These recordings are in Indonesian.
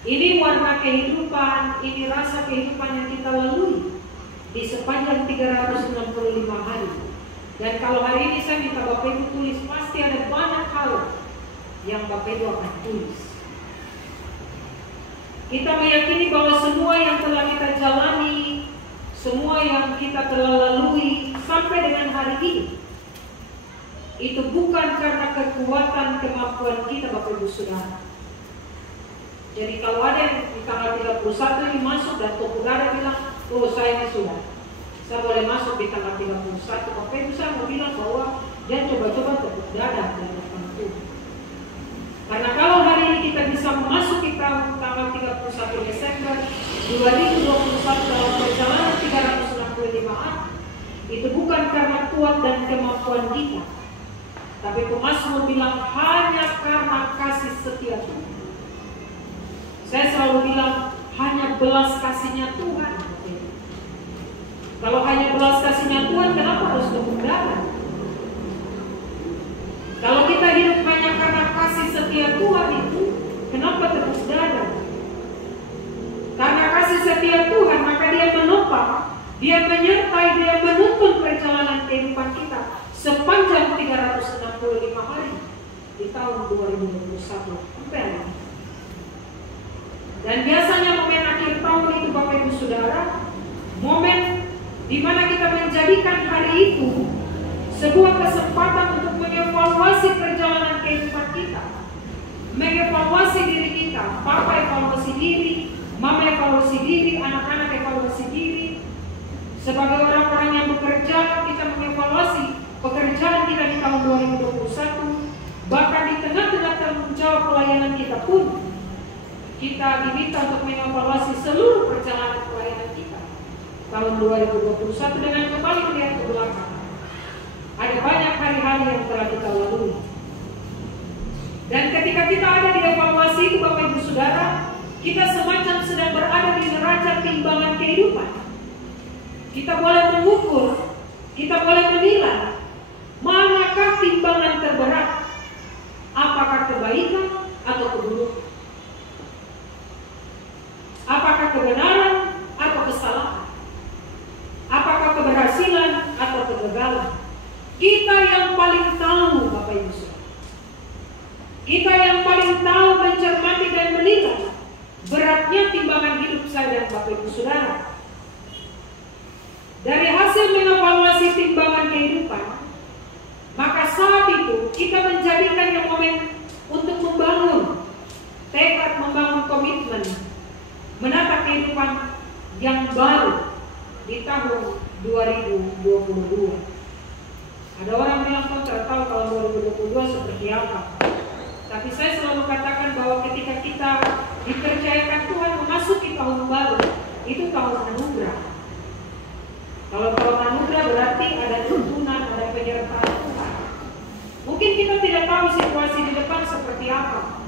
Ini warna kehidupan, ini rasa kehidupan yang kita lalui di sepanjang 365 hari. Dan kalau hari ini saya minta Bapak Ibu tulis, pasti ada banyak hal yang Bapak Ibu akan tulis. Kita meyakini bahwa semua yang telah kita jalani, semua yang kita telah lalui sampai dengan hari ini, itu bukan karena kekuatan kemampuan kita, Bapak Ibu Saudara. Jadi kalau ada yang di tanggal 31 ini masuk dan toko darah bilang, oh saya ini sudah, saya boleh masuk di tanggal 31, Bapak Ibu saya mau bilang bahwa dia coba-coba tepuk dada dan tertentu. Karena kalau hari ini kita bisa memasuki tahun tanggal 31 Desember 2021 dalam perjalanan 365 hari, itu bukan karena kuat dan kemampuan kita, tapi Pemasmur bilang hanya karena kasih setia Tuhan. Saya selalu bilang hanya belas kasihnya Tuhan. Kalau hanya belas kasihnya Tuhan, kenapa harus tepuk dada? Kalau kita hidup hanya karena kasih setia Tuhan itu, kenapa tepuk dada? Karena kasih setia Tuhan, maka Dia menopang, Dia menyertai, Dia menuntun perjalanan kehidupan kita sepanjang 365 hari di tahun 2021 sampai hari ini. Dan biasanya momen akhir tahun itu, Bapak Ibu Saudara, momen di mana kita menjadikan hari itu sebuah kesempatan untuk mengevaluasi perjalanan kehidupan kita, mengevaluasi diri kita. Papa evaluasi diri, mama evaluasi diri, anak-anak evaluasi diri. Sebagai orang-orang yang bekerja, kita mengevaluasi pekerjaan kita di tahun 2021. Bahkan di tengah-tengah tanggung jawab pelayanan kita pun, kita diminta untuk mengevaluasi seluruh perjalanan pelayanan kita tahun 2021 dengan kembali melihat ke belakang. Ada banyak hari-hari yang telah kita lalui. Dan ketika kita ada di evaluasi itu, Bapak Ibu Saudara, kita semacam sedang berada di neraca timbangan kehidupan. Kita boleh mengukur, kita boleh menilai manakah timbangan terberat, apakah kebaikan atau keburukan, apakah kebenaran atau kesalahan, apakah keberhasilan atau kegagalan. Kita yang paling tahu, Bapak Ibu Saudara. Kita yang paling tahu mencermati dan menilai beratnya timbangan hidup saya dan Bapak Ibu Saudara. Dari hasil mengevaluasi timbangan kehidupan, maka saat itu kita menjadikannya momen untuk membangun tekad, membangun komitmen, menata kehidupan yang baru di tahun 2022. Ada orang bilang kok tidak tahu tahun 2022 seperti apa. Tapi saya selalu katakan bahwa ketika kita dipercayakan Tuhan memasuki tahun baru, itu tahun anugerah. Kalau tahun anugerah berarti ada tuntunan, ada penyertaan Tuhan. Mungkin kita tidak tahu situasi di depan seperti apa.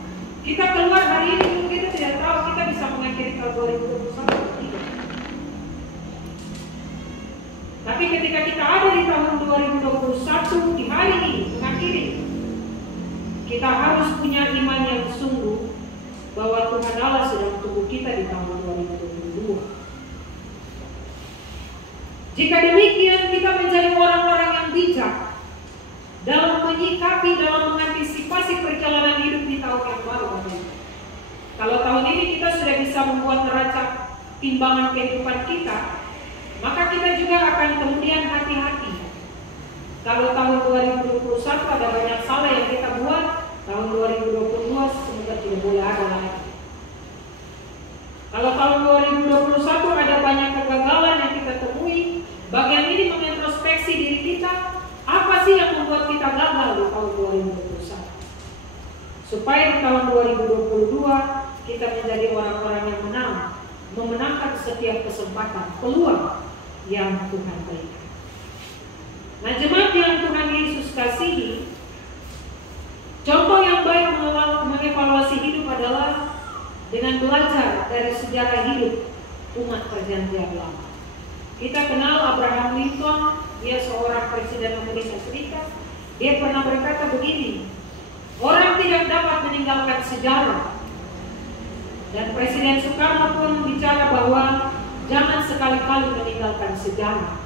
Kita keluar hari ini, mungkin kita tidak tahu kita bisa mengakhiri tahun 2021 atau tidak. Tapi ketika kita ada di tahun 2021, di hari ini, mengakhiri, kita harus punya iman yang sungguh bahwa Tuhan Allah sedang tunggu kita di tahun 2022. Jika demikian, kita menjadi orang-orang yang bijak dalam menyikapi, dalam mengantisipasi perjalanan hidup di tahun yang baru. Kalau tahun ini kita sudah bisa membuat neraca timbangan kehidupan kita, maka kita juga akan kemudian hati-hati. Kalau tahun 2021 ada banyak salah yang kita buat, tahun 2022 semoga tidak boleh ada lagi. Kalau tahun 2021 ada banyak kegagalan yang kita temui, bagian ini mengintrospeksi diri kita, apa sih yang membuat kita gagal di tahun 2021? Supaya di tahun 2022 kita menjadi orang-orang yang menang, memenangkan setiap kesempatan, peluang yang Tuhan berikan. Nah, jemaat yang Tuhan Yesus kasihi, contoh yang baik mengevaluasi hidup adalah dengan belajar dari sejarah hidup umat perjanjian lama. Kita kenal Abraham Lincoln, dia seorang presiden Amerika Serikat. Dia pernah berkata begini, orang tidak dapat meninggalkan sejarah, Dan Presiden Soekarno pun bicara bahwa jangan sekali-kali meninggalkan sejarah.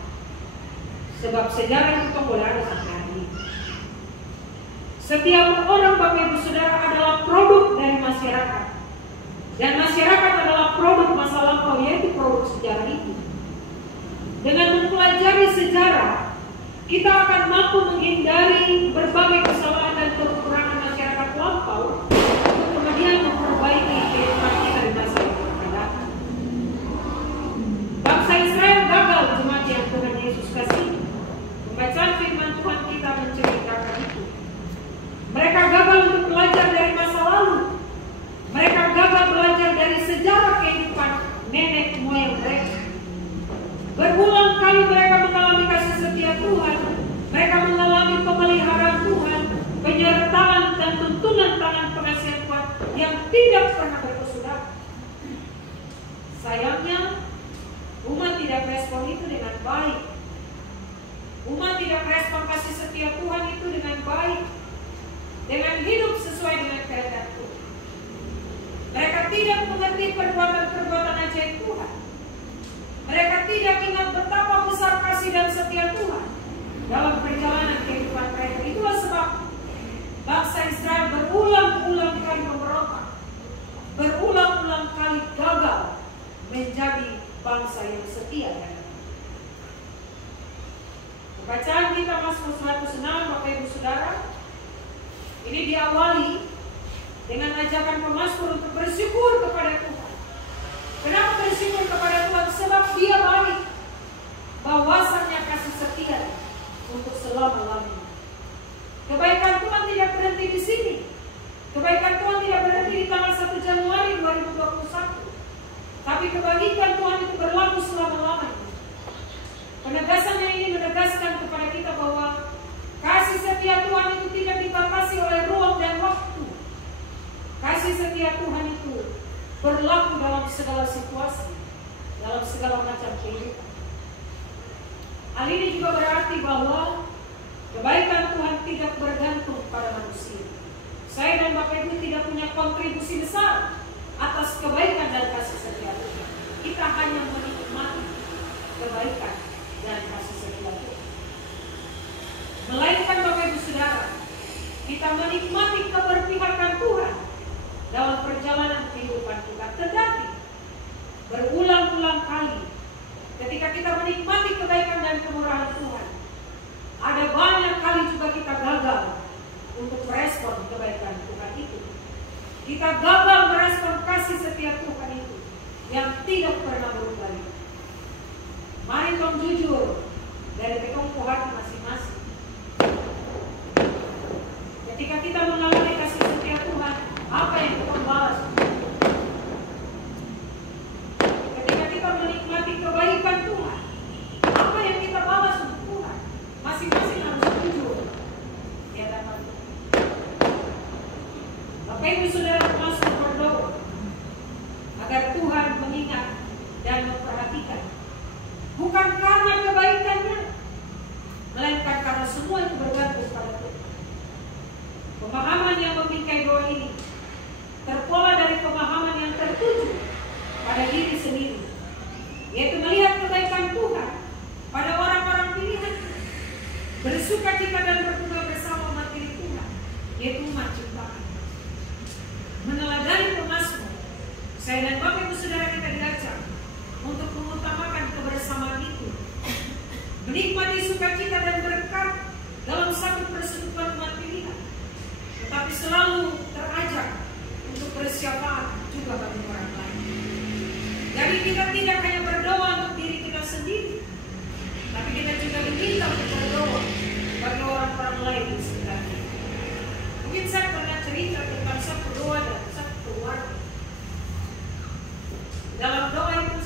Sebab sejarah itu boleh ada sampai hari ini. Setiap orang Bapak Ibu Saudara adalah produk dari masyarakat. Dan masyarakat adalah produk masa lampau, yaitu produk sejarah itu. Dengan mempelajari sejarah, kita akan mampu menghindari berbagai kesalahan dan kekurangan masyarakat lampau untuk kemudian memperbaiki kehidupan kita di masa yang akan datang. Bangsa Israel gagal jemaat yang Tuhan Yesus kasih. Pembacaan firman Tuhan kita menceritakan itu. Mereka gagal untuk belajar dari masa lalu. Mereka gagal belajar dari sejarah kehidupan nenek moyang mereka. Berulang kali mereka mengalami kasih setia Tuhan. Mereka mengalami pemeliharaan Tuhan, penyertaan dan tuntunan tangan pengasihan Tuhan yang tidak pernah berkesudahan. Sayangnya, umat tidak merespon itu dengan baik. Umat tidak merespon kasih setia Tuhan itu dengan baik, dengan hidup sesuai dengan kehendak Tuhan. Mereka tidak mengerti perbuatan-perbuatan ajaib Tuhan. Mereka tidak ingat betapa besar kasih dan setia Tuhan dalam perjalanan kehidupan mereka. Itulah sebab bangsa Israel berulang-ulang kali memberontak, berulang-ulang kali gagal menjadi bangsa yang setia. Bacaan kita Mazmur 106, Bapak Ibu Saudara, ini diawali dengan ajakan pemazmur untuk bersyukur kepada Tuhan. Kenapa bersyukur kepada Tuhan? Sebab Dia baik, bahwasannya kasih setia untuk selama-lamanya. Kebaikan Tuhan tidak berhenti di sini. Kebaikan Tuhan tidak berhenti di tanggal 1 Januari 2021. Tapi kebaikan Tuhan itu berlaku selama-lamanya. Penegasan yang ini menegaskan kepada kita bahwa kasih setia Tuhan itu tidak dibatasi oleh ruang dan waktu. Kasih setia Tuhan itu berlaku dalam segala situasi, dalam segala macam kehidupan. Hal ini juga berarti bahwa kebaikan Tuhan tidak bergantung pada manusia. Saya dan Bapak Ibu tidak punya kontribusi besar atas kebaikan dan kasih setia Tuhan. Kita hanya menikmati kebaikan dan kasih setia Tuhan. Melainkan Bapak Ibu Saudara, kita menikmati keberpihakan Tuhan dalam perjalanan kehidupan kita. Tetapi berulang-ulang kali ketika kita menikmati kebaikan dan kemurahan Tuhan, ada banyak kali juga kita gagal untuk merespon kebaikan Tuhan itu. Kita gagal merespon kasih setia Tuhan itu yang tidak pernah berubah. Mari tong jujur dari ketemu hati masing-masing. Ketika kita mengalami kasih setia Tuhan, apa yang kita balas? Ketika kita menikmati kebaikan Tuhan, apa yang kita balas untuk Tuhan? Masing-masing harus jujur di hadapan Tuhan. Bapak Ibu Saudara masuk berdoa agar Tuhan mengingat dan memperhatikan, bukan karena kebaikannya, melainkan karena semua itu bergantung pada Tuhan. Pemahaman yang membingkai doa ini terpola dari pemahaman yang tertuju pada diri sendiri, yaitu melihat kebaikan Tuhan pada orang-orang pilihan, bersuka cita dan berduka bersama umat milik Tuhan, yaitu umat ciptaan. Meneladani pemazmur, saya dan Bapak Ibu Saudara kita diajak untuk mengutamakan kebersamaan itu, menikmati sukacita dan berkat dalam satu persekutuan umat pilihan, tetapi selalu terajak untuk bersyafaat juga bagi orang lain. Jadi kita tidak hanya berdoa untuk diri kita sendiri, tapi kita juga diminta untuk berdoa bagi orang-orang lain di sekitar kita. Mungkin saya pernah cerita tentang satu doa dan satu keluarga. Dalam doa itu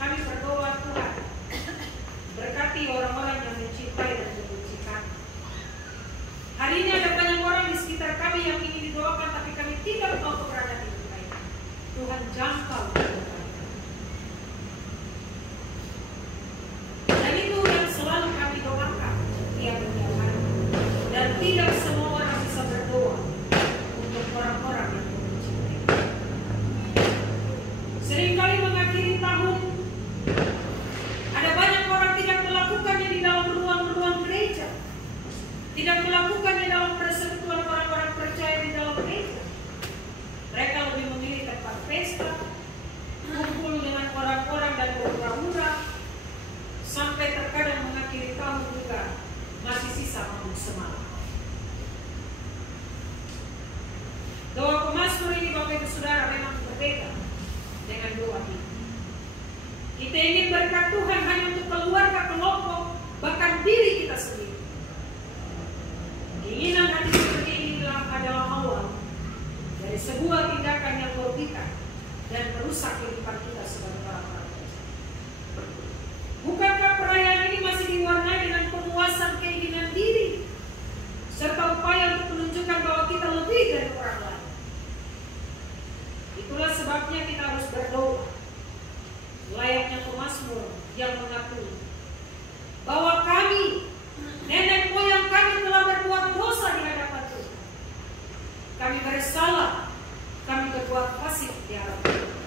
kami berdoa, Tuhan berkati orang-orang yang mencintai dan membenci kami. Hari ini ada banyak orang di sekitar kami yang ingin didoakan, tapi kami tidak tahu keberadaan hidup mereka. Tuhan jangkau. Dan itu yang selalu kami doakan tiap hari. Dan tidak semua orang bisa berdoa untuk orang-orang yang membenci mereka. Kita ingin berkat Tuhan hanya untuk keluarga, kelompok, bahkan diri kita sendiri. Keinginan hati seperti ini adalah awal dari sebuah tindakan yang merugikan dan merusak kehidupan kita sebagai orang-orang. Bukankah perayaan ini masih diwarnai dengan pemuasan keinginan diri serta upaya untuk menunjukkan bahwa kita lebih dari orang lain? Itulah sebabnya kita harus berdoa layaknya pemazmur yang mengakui bahwa kami, nenek moyang kami telah berbuat dosa di hadapan Tuhan. Kami bersalah, kami berbuat fasik di hadapan Tuhan.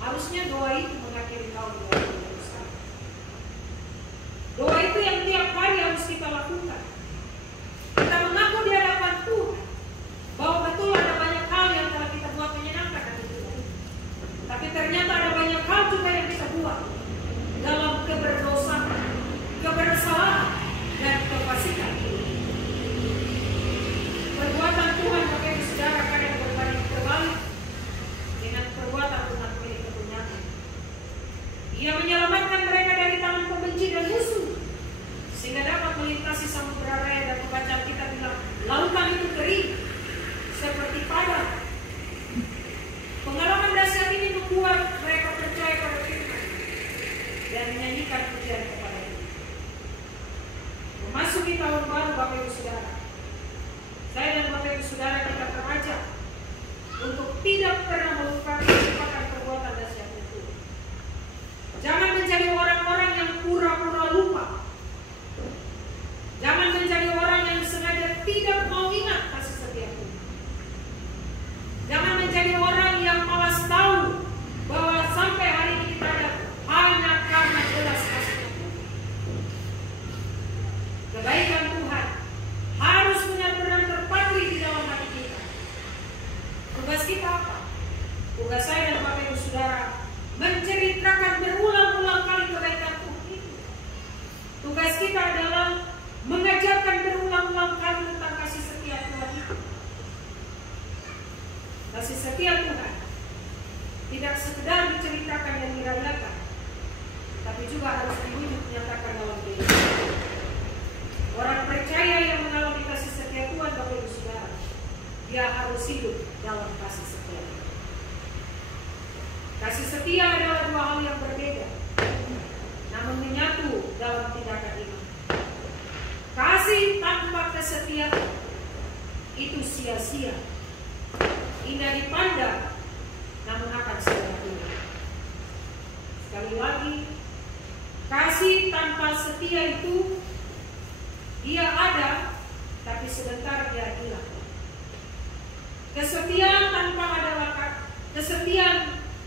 Harusnya doa itu mengakhiri tahun 2021. Doa itu yang tiap hari harus kita lakukan. Kita mengaku di hadapan Tuhan bahwa betul ada banyak hal yang telah kita buat menyenangkan hati Tuhan. Tapi ternyata ada banyak hal juga yang kita buat dalam keberdosaan, kebersalahan, dan kefasikan. Perbuatan Tuhan Bapak Ibu Saudara kadang berbanding terbalik dengan perbuatan Tuhan milik kepunyaan. Ia menyelamatkan mereka dari tangan pembenci dan musuh, sehingga dapat melintasi samudera raya, dan pembacaan kita bilang lautan itu kering seperti padang. Pengalaman dahsyat ini membuat mereka percaya pada firman dan menyanyikan pujian kepada Dia. Memasuki tahun baru Bapak Ibu Saudara, saya dan Bapak Ibu Saudara kita terajak untuk tidak pernah melupakan perbuatan dahsyat itu. Jangan menjadi orang-orang yang pura-pura lupa. Jangan menjadi orang yang sengaja tidak mau ingat kasih setia Tuhan. Jangan menjadi orang yang malas tahu bahwa sampai hari ini kita ada hanya karena belas kasih Tuhan. Kebaikan Tuhan harus benar-benar terpatri di dalam hati kita. Tugas kita apa? Tugas saya dan Bapak Ibu Saudara menceritakan berulang-ulang kali kebaikan Tuhan itu. Tugas kita adalah mengajarkan berulang-ulang kali tentang kasih setia Tuhan itu. Kasih setia Tuhan tidak sekedar diceritakan dan dirayakan, tapi juga harus diwujud nyatakan dalam kehidupan. Orang percaya yang mengalami kasih setia Tuhan Bapak Ibu Saudara, dia harus hidup dalam kasih setia. Kasih setia adalah dua hal yang berbeda, namun menyatu dalam tindakan iman. Kasih tanpa kesetiaan itu sia-sia, indah dipandang, namun akan sia-sia. Sekali lagi, kasih tanpa setia itu dia ada, tapi sebentar dia hilang. Kesetiaan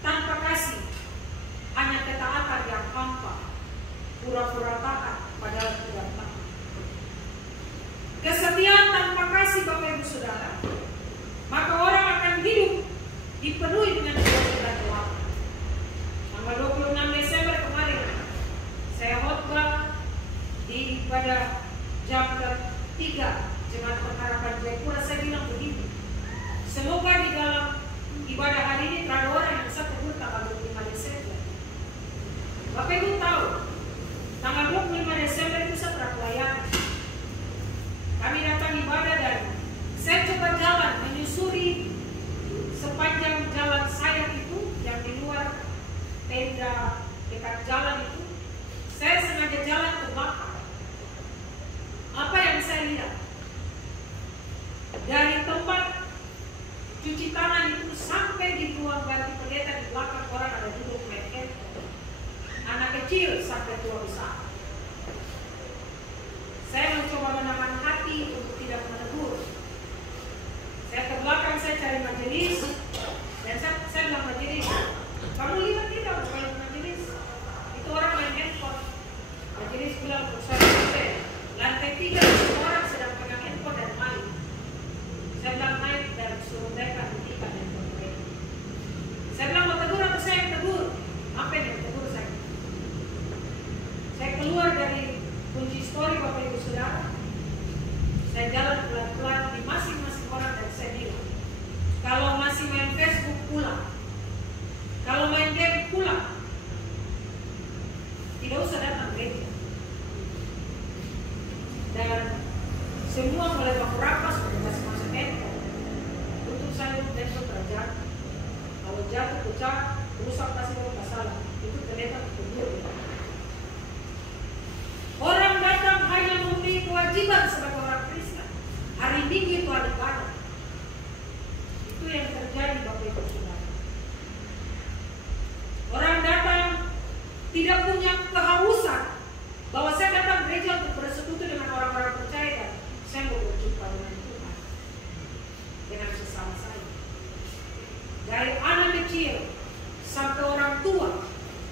tanpa kasih hanya ketaatan yang hampa, pura-pura taat padahal tidak taat. Kesetiaan tanpa kasih Bapak Ibu Saudara, maka orang akan hidup dipenuhi dengan kegelapan. Tanggal 26 Desember kemarin saya khotbah di ibadah jam 3 Jemaat Pengharapan Jayapura. Saya bilang begini, semoga di dalam ibadah hari ini tidak ada orang yang bisa tegur tanggal 25 Desember. Bapak Ibu tahu, tanggal 25 Desember itu saya pelayanan. Kami datang ibadah dan saya coba jalan menyusuri sepanjang jalan saya pecah, rusak kasih tahu masalah. Itu ternyata betul. Orang datang hanya memenuhi kewajiban sebagai orang Kristen. Hari Minggu itu ada ibadah. Itu yang terjadi Bapak Ibu Saudara. Orang datang tidak punya kehausan bahwa saya datang gereja untuk bersekutu dengan orang-orang percaya dan saya mau berjumpa dengan Tuhan, dengan sesama saya. Dari anak kecil sampai orang tua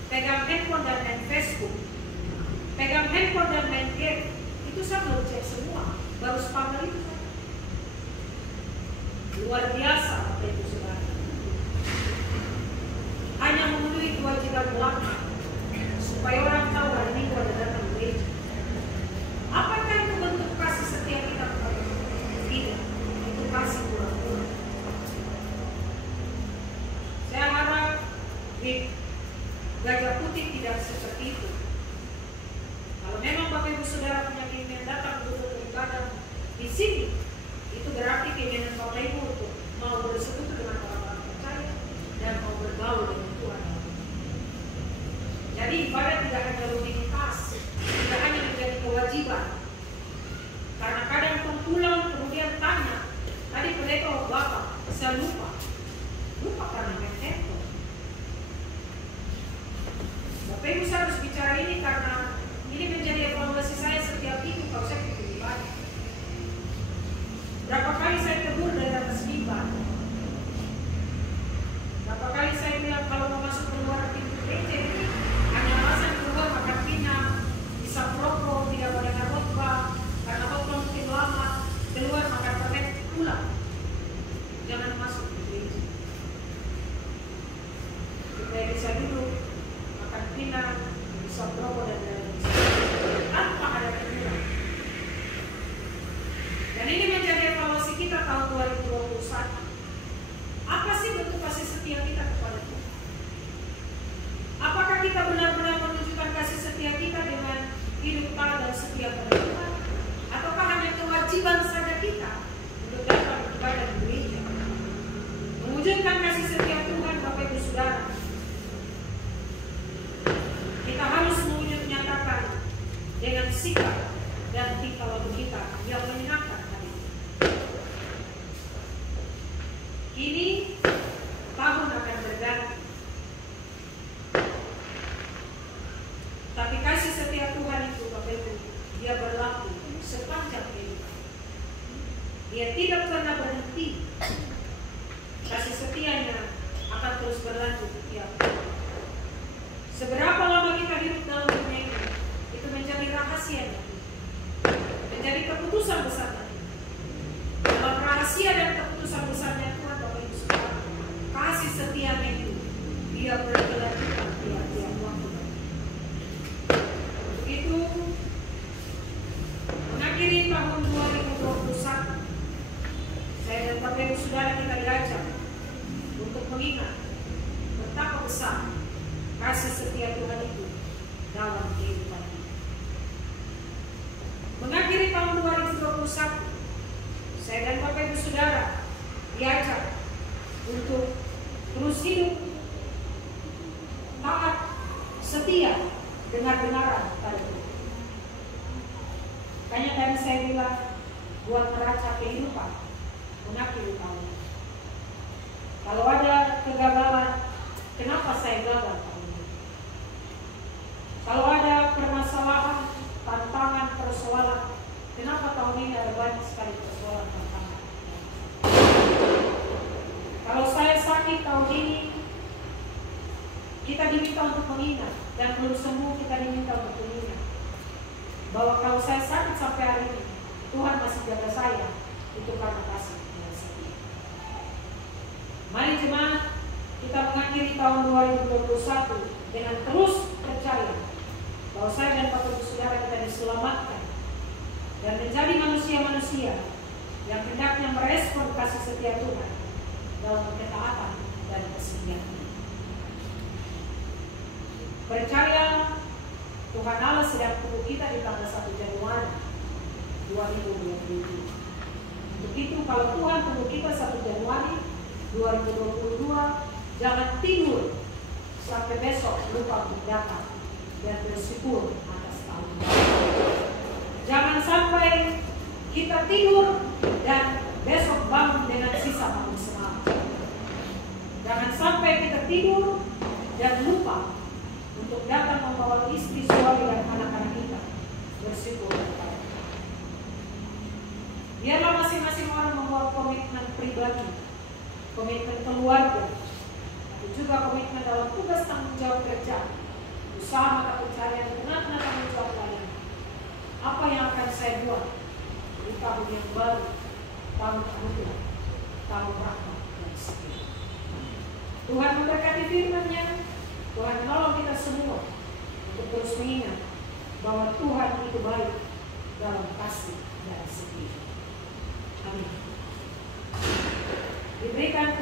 pegang handphone dan main Facebook, pegang handphone dan main game, itu saya belum cek semua, baru sepakat itu saja. Luar biasa Bapak Ibu Saudara. Hanya memenuhi kewajiban belakang supaya orang tahu hari Minggu ada datang gereja. Apakah itu bentuk kasih setia kita kepada Tuhan? Tidak, itu kasih kurang-kurang. Saya harap di Gajah Putih tidak seperti itu. Kalau memang Bapak Ibu Saudara punya keinginan datang untuk beribadah di sini, itu berarti keinginan Bapak Ibu untuk mau bersekutu dengan orang-orang percaya dan mau bergaul dengan Tuhan. Jadi ibadah tidak hanya rutinitas, tidak hanya menjadi kewajiban. Karena kadang pulang kemudian tanya, tadi pendeta oh Bapak, saya lupa karena main handphone. Bapak Ibu saya harus bicara ini karena ini menjadi evaluasi saya setiap minggu kalau saya pergi ibadah. Berapa kali saya tegur dari atas mimbar? Berapa kali saya bilang kalau mau masuk keluar pintu gereja ini hanya alasan keluar makan pinang, bisa rokok, tidak boleh khotbah, karena khotbah mungkin lama, keluar makan permen, pulang. Jangan masuk ke gereja. Supaya bisa duduk, makan pinang, bisa rokok dan lain-lain. Tanpa ada keluar. Dan ini menjadi evaluasi kita tahun 2021. Apa sih bentuk kasih setia kita kepada Tuhan? Apakah kita benar-benar menunjukkan kasih setia kita dengan hidup taat dan setia pada Tuhan? Ataukah hanya kewajiban saja kita untuk datang beribadah di gereja? Mewujudkan kasih setia Tuhan, Bapak Ibu Saudara, kita harus menyatakan dengan sikap dan tingkah laku kita yang menyenangkan hati. Ini tahun akan berganti, tapi kasih setia Tuhan itu Bapak Ibu, dia berlaku sepanjang kehidupan. Dia tidak pernah berhenti. Kasih setianya akan terus berlanjut tiap hari. Seberapa lama kita hidup dalam dunia ini, itu menjadi rahasia, menjadi keputusan besar. Dalam rahasia dan keputusan besarnya Tuhan, Bapak Ibu Saudara, kasih setianya itu dia berkelanjutan tiap waktu. Itu mengakhiri tahun 2021, saya dan Bapak Ibu Saudara kita diajak untuk mengingat betapa besar kasih setia Tuhan itu dalam kehidupan kita. Mengakhiri tahun 2021, saya dan Bapak Ibu Saudara diajak untuk terus hidup taat, setia, dengar-dengaran pada Tuhan. Makanya tadi saya bilang buat neraca kehidupan mengakhiri tahun. Kalau ada kegagalan, kenapa saya gagal tahun ini? Kalau ada permasalahan, tantangan, persoalan, kenapa tahun ini ada banyak sekali persoalan, tantangan? Kalau saya sakit tahun ini, kita diminta untuk mengingat, dan belum sembuh kita diminta untuk mengingat bahwa kalau saya sakit sampai hari ini, Tuhan masih jaga saya, itu karena kasih yang setia. Mari jemaat, kita mengakhiri tahun 2021 dengan terus percaya bahwa saya dan Bapak Ibu Saudara kita diselamatkan dan menjadi manusia-manusia yang hendaknya merespon kasih setia Tuhan dalam ketaatan dan kesetiaan. Percaya Tuhan Allah sedang tunggu kita di tanggal 1 Januari 2022. Untuk itu kalau Tuhan tunggu kita 1 Januari 2022, Jangan tidur sampai besok lupa untuk datang dan bersyukur atas tahun baru. Jangan sampai kita tidur dan besok bangun dengan sisa bangun semalam. Jangan sampai kita tidur dan lupa untuk datang membawa istri, suami, dan anak-anak kita bersyukur kepada Tuhan. Biarlah masing-masing orang membuat komitmen pribadi, komitmen keluarga, tapi juga komitmen dalam tugas tanggung jawab kerja, usaha mata pencarian dengan tanggung jawab lain. Apa yang akan saya buat di tahun yang baru, tahun anugerah, tahun rahmat dan setia. Tuhan memberkati firman-Nya. Tuhan menolong kita semua untuk terus mengingat bahwa Tuhan itu baik dalam kasih dan setia. Amin. Diberikan